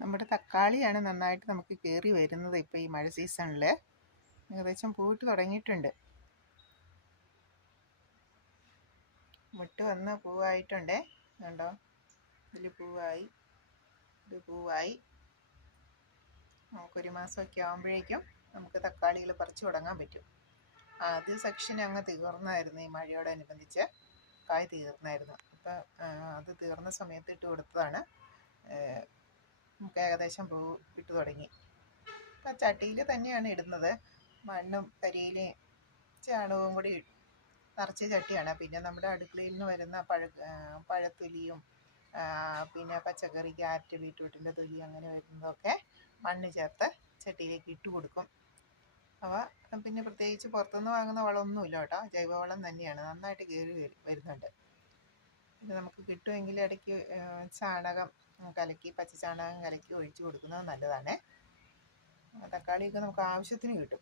നമ്മുടെ തക്കാളിയാണ് നന്നായിട്ട് നമുക്ക് കയറി വരുന്നത് ഇപ്പോൾ ഈ മഴ സീസണിൽ. ഏകദേശം പൂവിട്ട് തുടങ്ങിയിട്ടുണ്ട്. വിട്ട് വന്ന് പൂവായിട്ടുണ്ട്. കണ്ടോ, ഇതിൽ പൂവായി, ഇത് പൂവായി. നമുക്കൊരു മാസമൊക്കെ ആകുമ്പോഴേക്കും നമുക്ക് തക്കാളികൾ പറിച്ചു തുടങ്ങാൻ പറ്റും. ആദ്യ സെക്ഷൻ അങ്ങ് തീർന്നായിരുന്നു, ഈ മഴയോടനുബന്ധിച്ച് കായ് തീർന്നായിരുന്നു. അപ്പം അത് തീർന്ന സമയത്ത് ഇട്ട് കൊടുത്തതാണ്. നമുക്ക് ഏകദേശം പൂ ഇട്ട് തുടങ്ങി. ഇപ്പം ചട്ടിയിൽ തന്നെയാണ് ഇടുന്നത്. മണ്ണും കരിയിലയും ചാണകവും കൂടി നിറച്ച ചട്ടിയാണ്. പിന്നെ നമ്മുടെ അടുക്കളയിൽ നിന്ന് വരുന്ന പഴത്തൊലിയും പിന്നെ പച്ചക്കറി, ക്യാരറ്റ്, ബീറ്റ്റൂട്ടിൻ്റെ തൊലി അങ്ങനെ വരുന്നതൊക്കെ മണ്ണ് ചേർത്ത് ചട്ടിയിലേക്ക് ഇട്ട് കൊടുക്കും. അവ പിന്നെ പ്രത്യേകിച്ച് പുറത്തുനിന്ന് വാങ്ങുന്ന വളമൊന്നുമില്ല കേട്ടോ, ജൈവവളം തന്നെയാണ്. നന്നായിട്ട് കയറി വരുന്നുണ്ട്. ഇത് നമുക്ക് കിട്ടുമെങ്കിൽ ഇടയ്ക്ക് ചാണകം കലക്കി, പച്ചച്ചാണകം കലക്കി ഒഴിച്ചു കൊടുക്കുന്നത് നല്ലതാണ്. തക്കാളിയൊക്കെ നമുക്ക് ആവശ്യത്തിന് കിട്ടും.